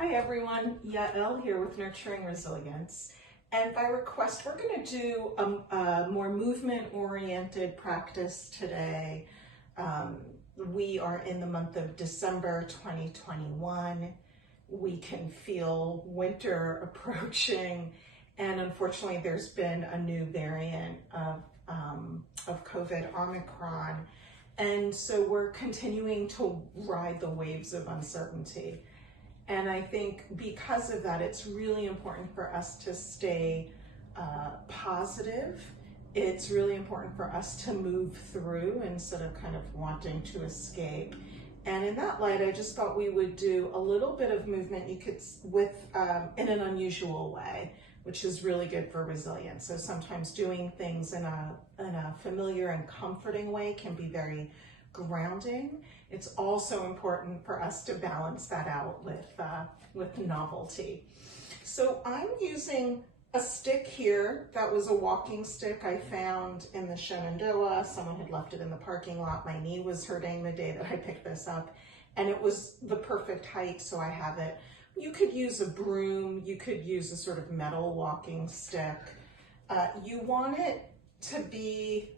Hi everyone, Yael here with Nurturing Resilience. And by request, we're going to do a more movement-oriented practice today. We are in the month of December 2021. We can feel winter approaching, and unfortunately there's been a new variant of COVID, Omicron. And so we're continuing to ride the waves of uncertainty. And I think because of that, it's really important for us to stay positive. It's really important for us to move through instead of kind of wanting to escape. And in that light, I just thought we would do a little bit of movement in an unusual way, which is really good for resilience. So sometimes doing things in a familiar and comforting way can be very grounding. It's also important for us to balance that out with novelty. So I'm using a stick here. That was a walking stick I found in the Shenandoah. Someone had left it in the parking lot. My knee was hurting the day that I picked this up, and it was the perfect height, so I have it. You could use a broom. You could use a sort of metal walking stick. You want it to be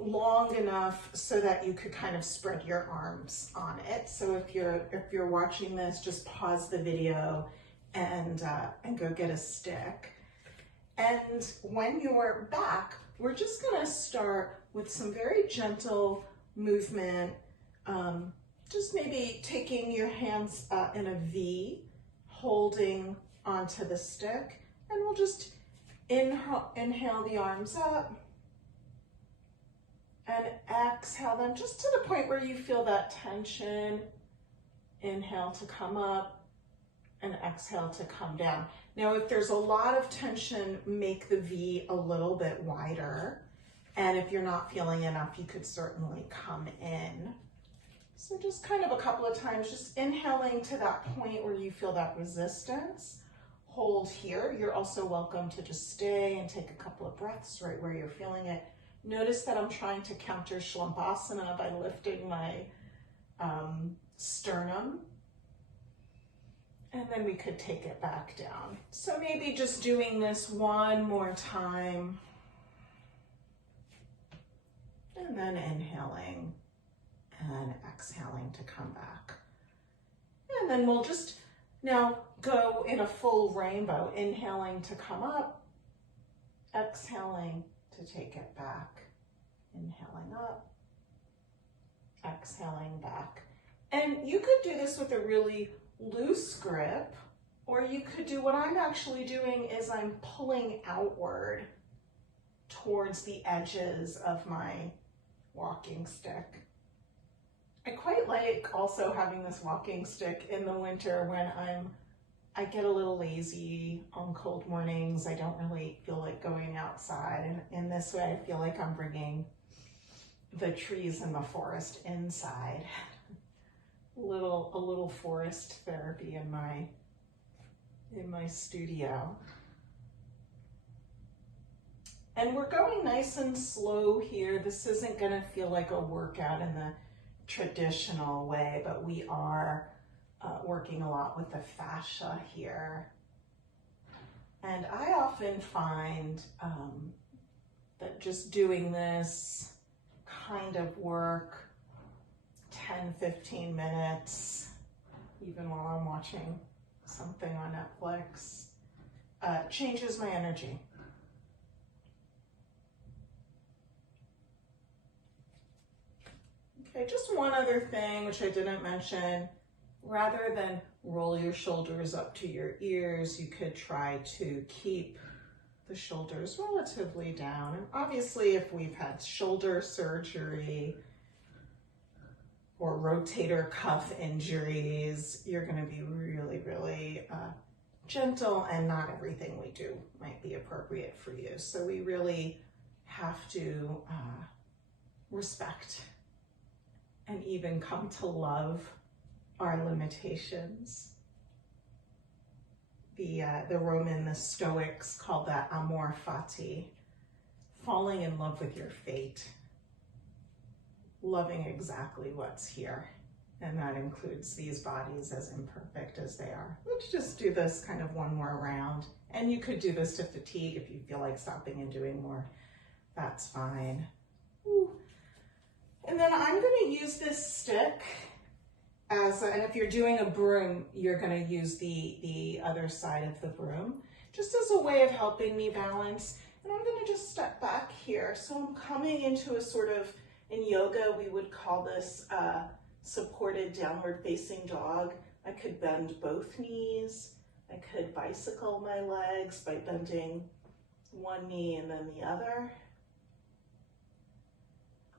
long enough so that you could kind of spread your arms on it. So if you're watching this, just pause the video and go get a stick. And when you're back, we're just gonna start with some very gentle movement. Just maybe taking your hands in a V, holding onto the stick, and we'll just inhale the arms up and exhale them just to the point where you feel that tension. Inhale to come up and exhale to come down. Now, if there's a lot of tension, make the V a little bit wider. And if you're not feeling enough, you could certainly come in. So just kind of a couple of times, just inhaling to that point where you feel that resistance. Hold here. You're also welcome to just stay and take a couple of breaths right where you're feeling it. Notice that I'm trying to counter Shalampasana by lifting my sternum. And then we could take it back down. So maybe just doing this one more time. And then inhaling and exhaling to come back. And then we'll just now go in a full rainbow, inhaling to come up, exhaling to take it back, inhaling up, exhaling back. And you could do this with a really loose grip, or you could do what I'm actually doing is I'm pulling outward towards the edges of my walking stick. I quite like also having this walking stick in the winter when I get a little lazy on cold mornings. I don't really feel like going outside. And in this way, I feel like I'm bringing the trees in the forest inside. A little forest therapy in my studio. And we're going nice and slow here. This isn't gonna feel like a workout in the traditional way, but we are working a lot with the fascia here. And I often find that just doing this kind of work, 10-15 minutes, even while I'm watching something on Netflix, changes my energy. Okay, just one other thing which I didn't mention. Rather than roll your shoulders up to your ears, you could try to keep the shoulders relatively down. And obviously, if we've had shoulder surgery or rotator cuff injuries, you're going to be really, really gentle, and not everything we do might be appropriate for you. So we really have to respect and even come to love our limitations. The Stoics called that amor fati, falling in love with your fate, loving exactly what's here. And that includes these bodies, as imperfect as they are. Let's just do this kind of one more round. And you could do this to fatigue if you feel like stopping and doing more. That's fine. Ooh. And then I'm going to use this stick as, and if you're doing a broom, you're going to use the other side of the broom, just as a way of helping me balance. And I'm going to just step back here. So I'm coming into a sort of, in yoga, we would call this supported downward facing dog. I could bend both knees. I could bicycle my legs by bending one knee and then the other.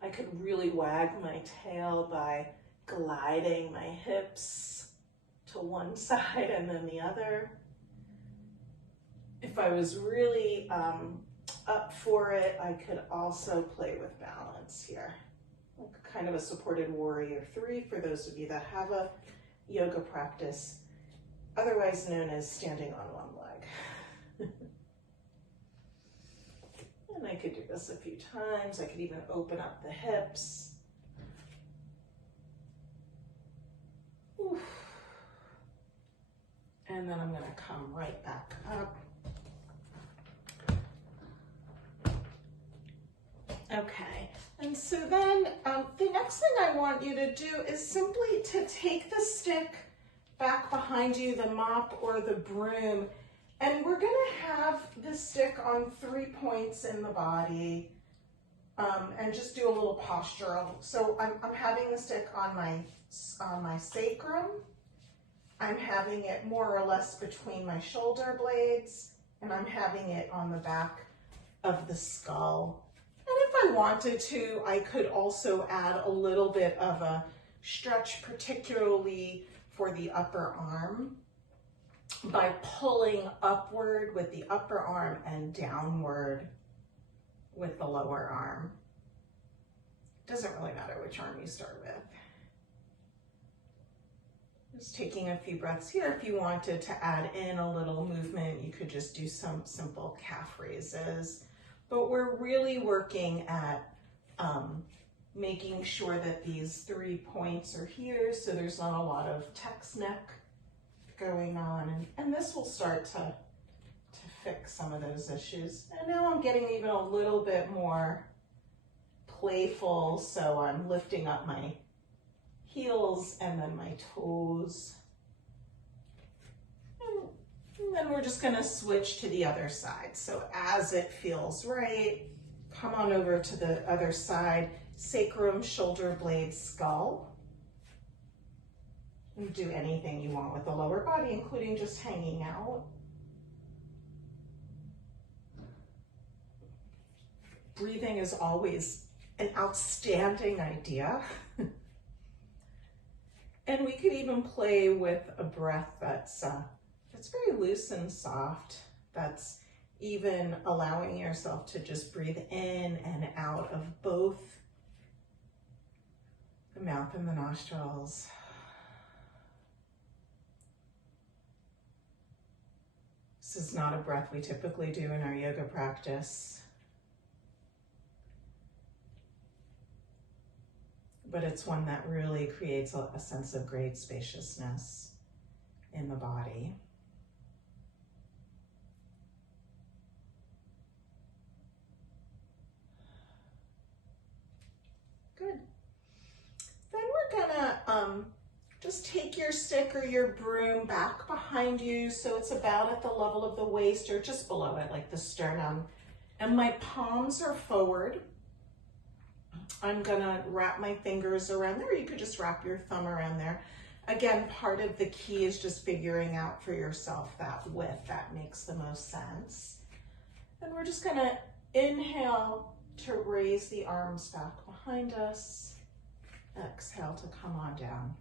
I could really wag my tail by gliding my hips to one side and then the other. If I was really up for it, I could also play with balance here. Kind of a supported warrior 3 for those of you that have a yoga practice, otherwise known as standing on one leg. And I could do this a few times. I could even open up the hips. Oof. And then I'm going to come right back up. Okay, and so then the next thing I want you to do is simply to take the stick back behind you, the mop or the broom, and we're going to have the stick on 3 points in the body, and just do a little postural. So I'm having the stick on my sacrum. I'm having it more or less between my shoulder blades, and I'm having it on the back of the skull. And if I wanted to, I could also add a little bit of a stretch, particularly for the upper arm, by pulling upward with the upper arm and downward with the lower arm. Doesn't really matter which arm you start with. Just taking a few breaths here. If you wanted to add in a little movement, you could just do some simple calf raises. But we're really working at making sure that these 3 points are here, so there's not a lot of text neck going on. And this will start to fix some of those issues. And now I'm getting even a little bit more playful, so I'm lifting up my heels and then my toes. And then we're just going to switch to the other side. So as it feels right, come on over to the other side, sacrum, shoulder blades, skull. You do anything you want with the lower body, including just hanging out. Breathing is always an outstanding idea. And we could even play with a breath that's very loose and soft. That's even allowing yourself to just breathe in and out of both the mouth and the nostrils. This is not a breath we typically do in our yoga practice, but it's one that really creates a sense of great spaciousness in the body. Good. Then we're gonna just take your stick or your broom back behind you, so it's about at the level of the waist or just below it, like the sternum. And my palms are forward. I'm gonna wrap my fingers around there. You could just wrap your thumb around there. Again, part of the key is just figuring out for yourself that width that makes the most sense. And we're just gonna inhale to raise the arms back behind us. Exhale to come on down.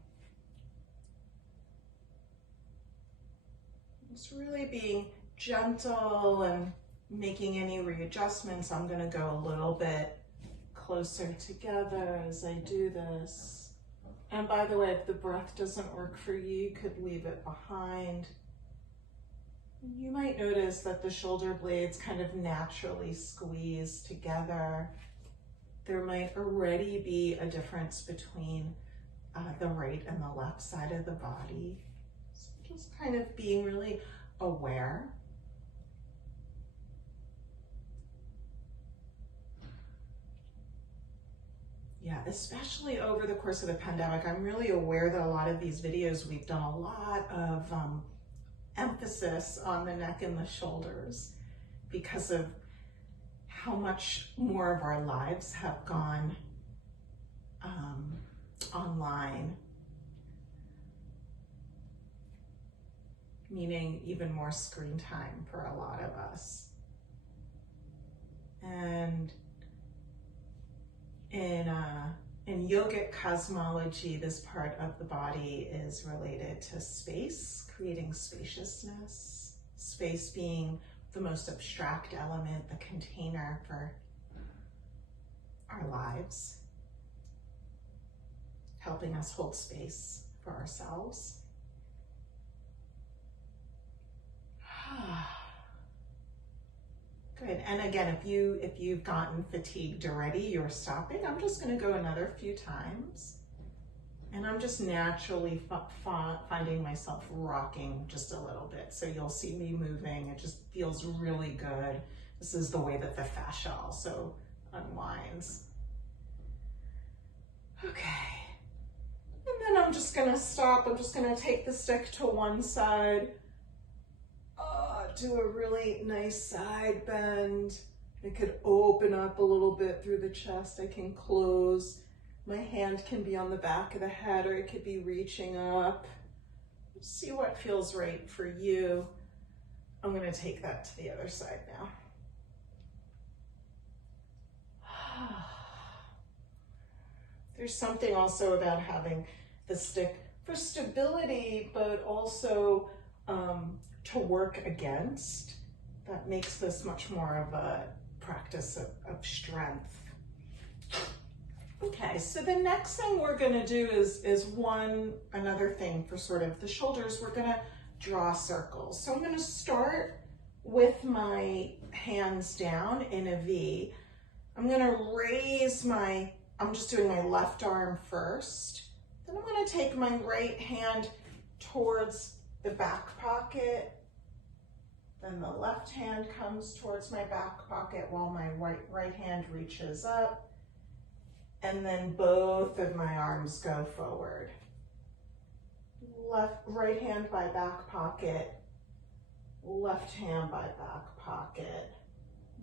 Just really being gentle and making any readjustments. I'm gonna go a little bit closer together as I do this. And by the way, if the breath doesn't work for you, you could leave it behind. You might notice that the shoulder blades kind of naturally squeeze together. There might already be a difference between the right and the left side of the body. So just kind of being really aware. Yeah, especially over the course of the pandemic, I'm really aware that a lot of these videos, we've done a lot of emphasis on the neck and the shoulders because of how much more of our lives have gone online, meaning even more screen time for a lot of us. And in yogic cosmology, this part of the body is related to space, creating spaciousness, space being the most abstract element, the container for our lives, helping us hold space for ourselves. Good. And again, if you've gotten fatigued already, you're stopping. I'm just going to go another few times. And I'm just naturally finding myself rocking just a little bit. So you'll see me moving. It just feels really good. This is the way that the fascia also unwinds. Okay. And then I'm just going to stop. I'm just going to take the stick to one side. Do a really nice side bend. I could open up a little bit through the chest. I can close. My hand can be on the back of the head, or it could be reaching up. See what feels right for you. I'm going to take that to the other side now. There's something also about having the stick for stability, but also to work against. That makes this much more of a practice of strength. Okay, so the next thing we're going to do is another thing for sort of the shoulders. We're going to draw circles. So I'm going to start with my hands down in a V. I'm going to raise I'm just doing my left arm first. Then I'm going to take my right hand towards the back pocket. Then the left hand comes towards my back pocket while my right hand reaches up. And then both of my arms go forward. Right hand by back pocket, left hand by back pocket,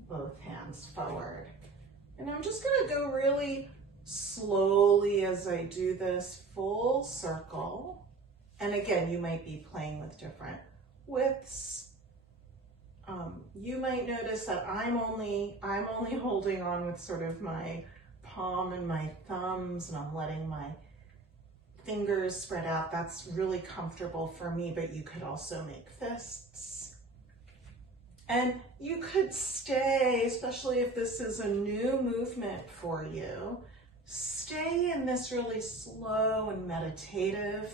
both hands forward. And I'm just going to go really slowly as I do this full circle. And again, you might be playing with different widths. You might notice that I'm only holding on with sort of my palm and my thumbs, and I'm letting my fingers spread out. That's really comfortable for me, but you could also make fists. And you could stay, especially if this is a new movement for you, stay in this really slow and meditative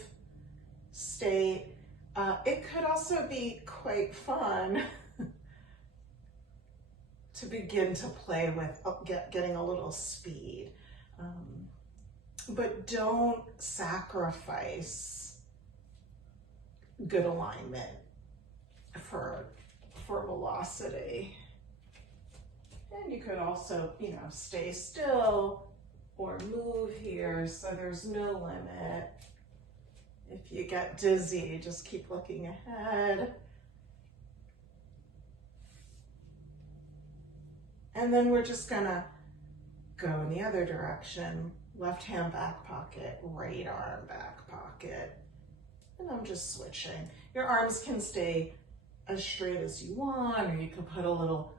state. It could also be quite fun to begin to play with getting a little speed. But don't sacrifice good alignment for velocity. And you could also, stay still or move here, so there's no limit. If you get dizzy, just keep looking ahead. And then we're just gonna go in the other direction. Left hand back pocket, right arm back pocket. And I'm just switching. Your arms can stay as straight as you want, or you can put a little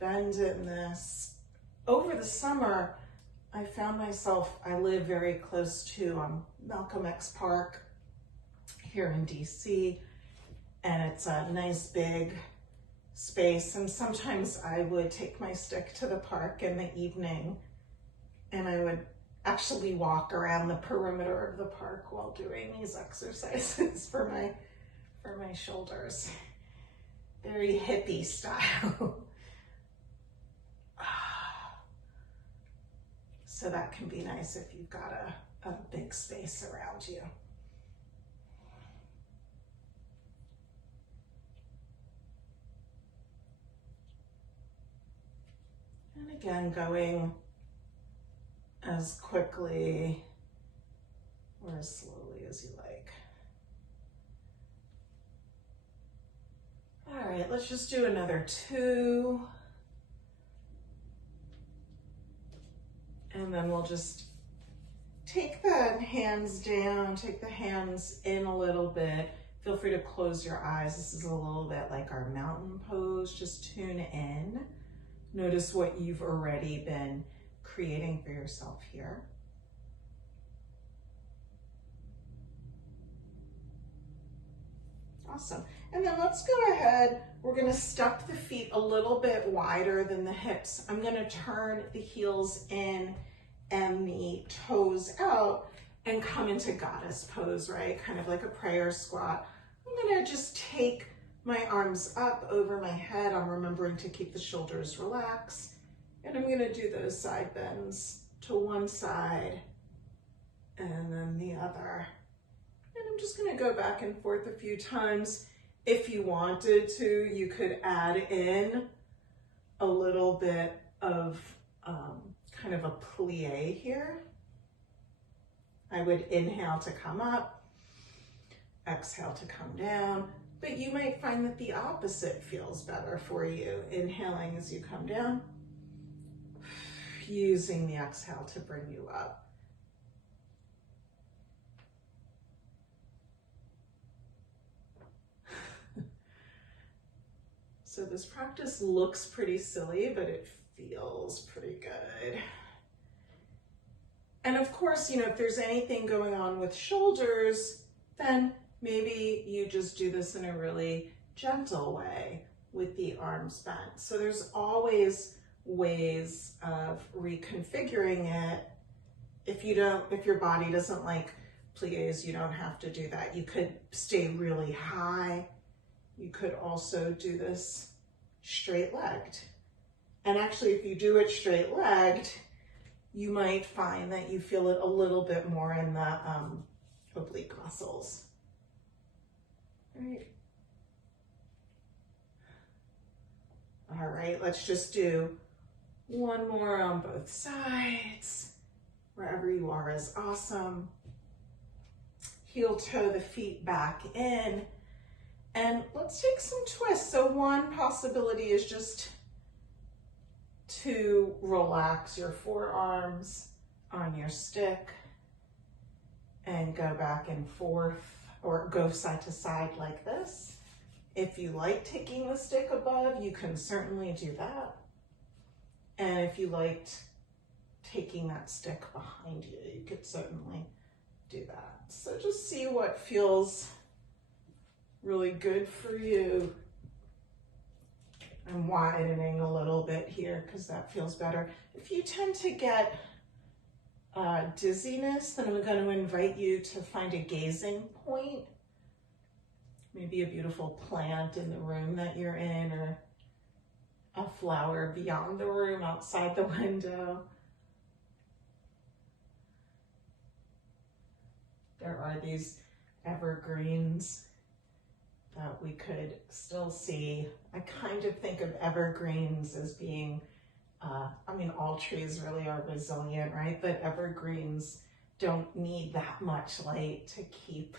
bend in this. Over the summer, I found myself, I live very close to Malcolm X Park here in DC, and it's a nice big space, and sometimes I would take my stick to the park in the evening, and I would actually walk around the perimeter of the park while doing these exercises for my shoulders. Very hippie style. So that can be nice if you've got a big space around you. And again, going as quickly or as slowly as you like. All right, let's just do another 2. And then we'll just take the hands down, take the hands in a little bit. Feel free to close your eyes. This is a little bit like our mountain pose. Just tune in. Notice what you've already been creating for yourself here. Awesome. And then let's go ahead. We're going to step the feet a little bit wider than the hips. I'm going to turn the heels in and the toes out and come into goddess pose, right? Kind of like a prayer squat. I'm going to just take my arms up over my head. I'm remembering to keep the shoulders relaxed. And I'm going to do those side bends to one side and then the other. And I'm just going to go back and forth a few times. If you wanted to, you could add in a little bit of kind of a plie here. I would inhale to come up, exhale to come down, but you might find that the opposite feels better for you. Inhaling as you come down, using the exhale to bring you up. So this practice looks pretty silly, but it feels pretty good. And of course, you know, if there's anything going on with shoulders, then maybe you just do this in a really gentle way with the arms bent. So there's always ways of reconfiguring it. If your body doesn't like plies, you don't have to do that. You could stay really high. You could also do this straight-legged. And actually, if you do it straight-legged, you might find that you feel it a little bit more in the oblique muscles. All right, let's just do one more on both sides. Wherever you are is awesome. Heel toe the feet back in. And let's take some twists. So one possibility is just to relax your forearms on your stick and go back and forth or go side to side like this. If you like taking the stick above, you can certainly do that. And if you liked taking that stick behind you, you could certainly do that. So just see what feels really good for you. I'm widening a little bit here because that feels better. If you tend to get dizziness, then I'm going to invite you to find a gazing point. Maybe a beautiful plant in the room that you're in, or a flower beyond the room, outside the window. There are these evergreens that we could still see. I kind of think of evergreens as being, I mean, all trees really are resilient, right? But evergreens don't need that much light to keep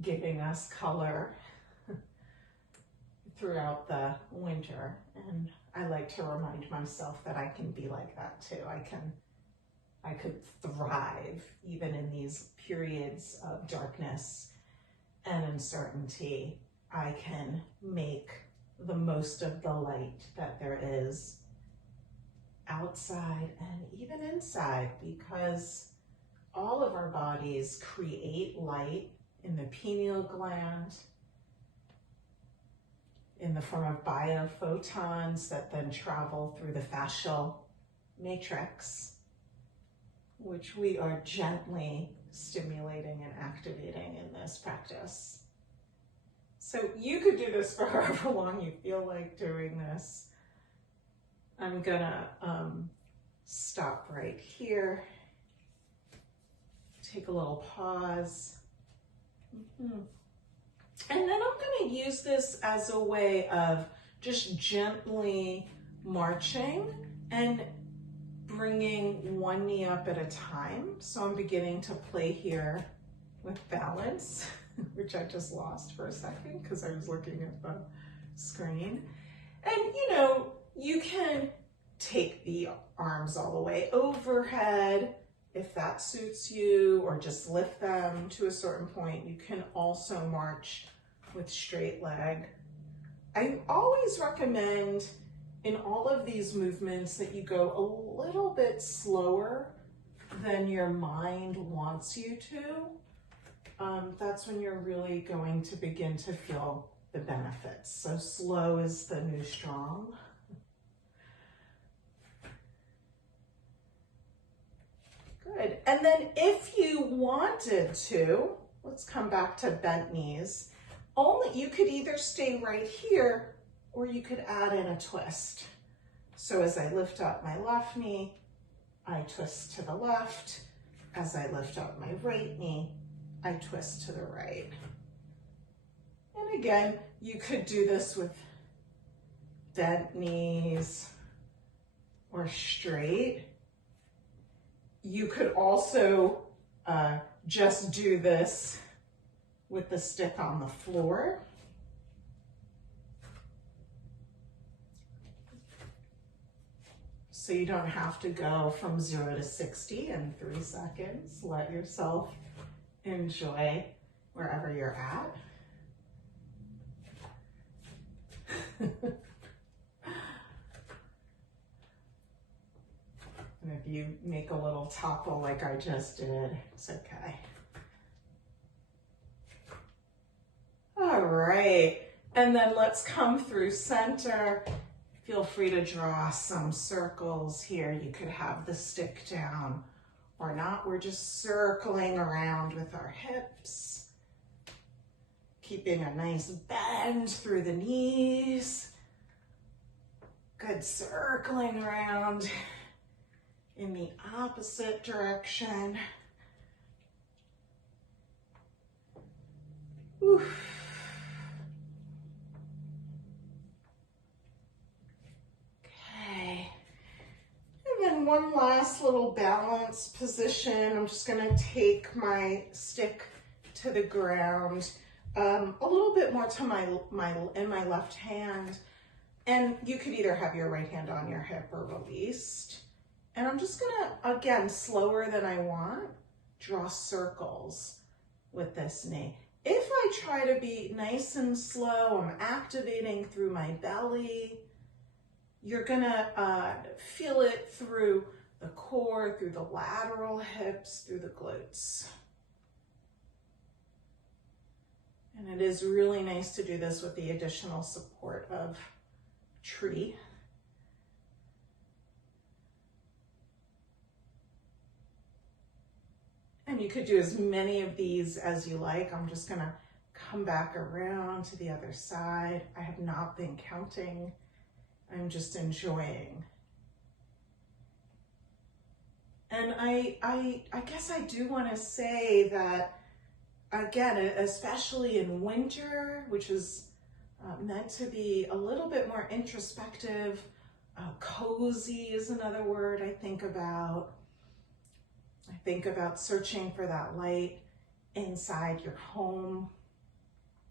giving us color throughout the winter. And I like to remind myself that I can be like that too. I could thrive even in these periods of darkness and uncertainty. I can make the most of the light that there is outside and even inside, because all of our bodies create light in the pineal gland in the form of biophotons that then travel through the fascial matrix, which we are gently stimulating and activating in this practice. So you could do this for however long you feel like doing this. I'm gonna stop right here. take a little pause. And then I'm going to use this as a way of just gently marching and bringing one knee up at a time. So I'm beginning to play here with balance, which I just lost for a second because I was looking at the screen. And you know, you can take the arms all the way overhead if that suits you, or just lift them to a certain point. You can also march with straight leg. I always recommend in all of these movements that you go a little bit slower than your mind wants you to. That's when you're really going to begin to feel the benefits. So slow is the new strong. Good. And then if you wanted to, let's come back to bent knees. You could either stay right here or you could add in a twist. So as I lift up my left knee, I twist to the left. As I lift up my right knee, I twist to the right. And again, you could do this with bent knees or straight. You could also just do this with the stick on the floor. So you don't have to go from 0 to 60 in 3 seconds. Let yourself enjoy wherever you're at. And if you make a little topple like I just did, it's okay. All right, and then let's come through center. Feel free to draw some circles here. You could have the stick down or not. We're just circling around with our hips, keeping a nice bend through the knees. Good, circling around in the opposite direction. Oof. Okay. And then one last little balance position. I'm just gonna take my stick to the ground, a little bit more to in my left hand. And you could either have your right hand on your hip or released. And I'm just gonna, again, slower than I want, draw circles with this knee. If I try to be nice and slow, I'm activating through my belly. You're gonna feel it through the core, through the lateral hips, through the glutes. And it is really nice to do this with the additional support of tree. And you could do as many of these as you like. I'm just gonna come back around to the other side. I have not been counting. I'm just enjoying. And I guess I do wanna say that, again, especially in winter, which is meant to be a little bit more introspective, cozy is another word I think about. I think about searching for that light inside your home,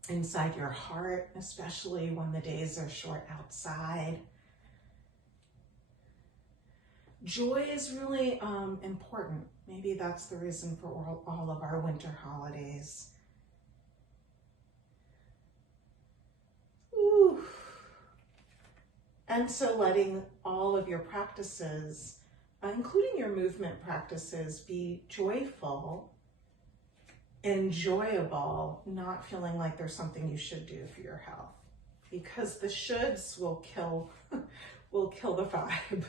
inside your heart, especially when the days are short outside. Joy is really important. Maybe that's the reason for all of our winter holidays. Ooh. And so letting all of your practices, including your movement practices, be joyful, enjoyable, not feeling like there's something you should do for your health, because the shoulds will kill the vibe.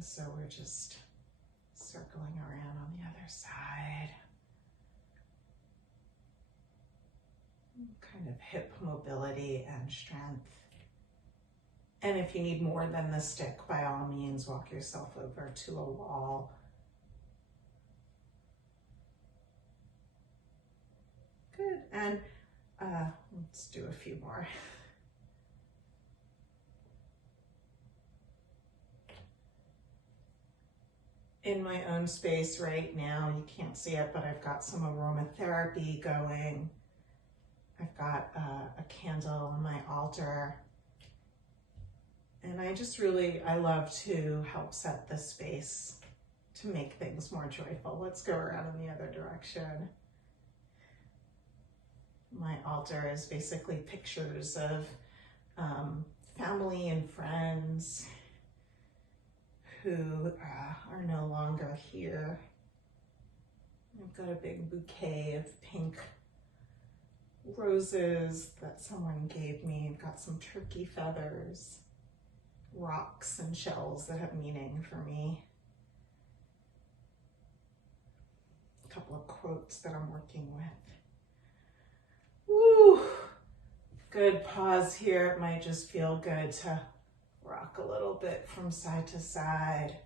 And so we're just circling around on the other side. Kind of hip mobility and strength. And if you need more than the stick, by all means, walk yourself over to a wall. Good, and let's do a few more. In my own space right now, you can't see it, but I've got some aromatherapy going. I've got a candle on my altar. And I love to help set the space to make things more joyful. Let's go around in the other direction. My altar is basically pictures of family and friends who are no longer here. I've got a big bouquet of pink roses that someone gave me. I've got some turkey feathers, rocks and shells that have meaning for me. A couple of quotes that I'm working with. Woo! Good pause here. It might just feel good to rock a little bit from side to side.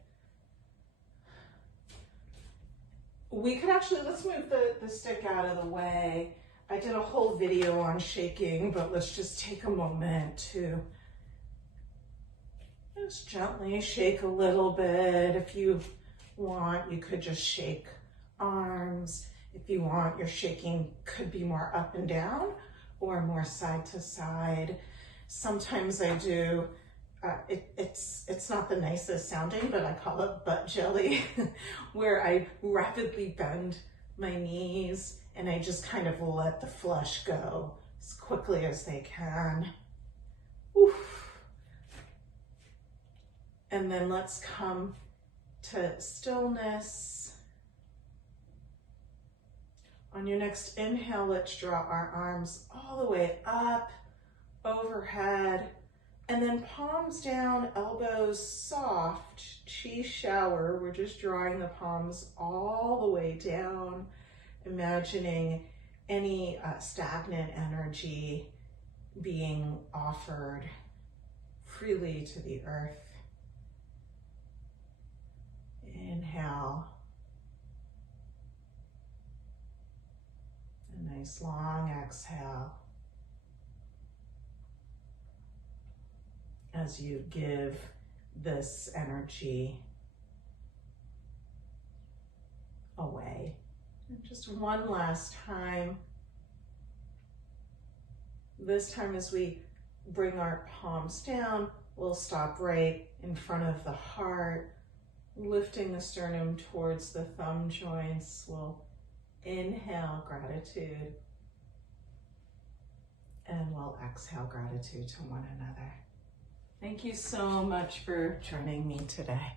We could actually, let's move the stick out of the way. I did a whole video on shaking, but let's just take a moment to just gently shake a little bit. If you want, you could just shake arms. If you want, your shaking could be more up and down or more side to side. Sometimes I do, it's not the nicest sounding, but I call it butt jelly, where I rapidly bend my knees and I just kind of let the flesh go as quickly as they can. Oof. And then let's come to stillness. On your next inhale, let's draw our arms all the way up, overhead, and then palms down, elbows soft, chi shower. We're just drawing the palms all the way down, imagining any stagnant energy being offered freely to the earth. Inhale. A nice long exhale as you give this energy away. And just one last time. This time as we bring our palms down, we'll stop right in front of the heart, lifting the sternum towards the thumb joints. We'll inhale gratitude, and we'll exhale gratitude to one another. Thank you so much for joining me today.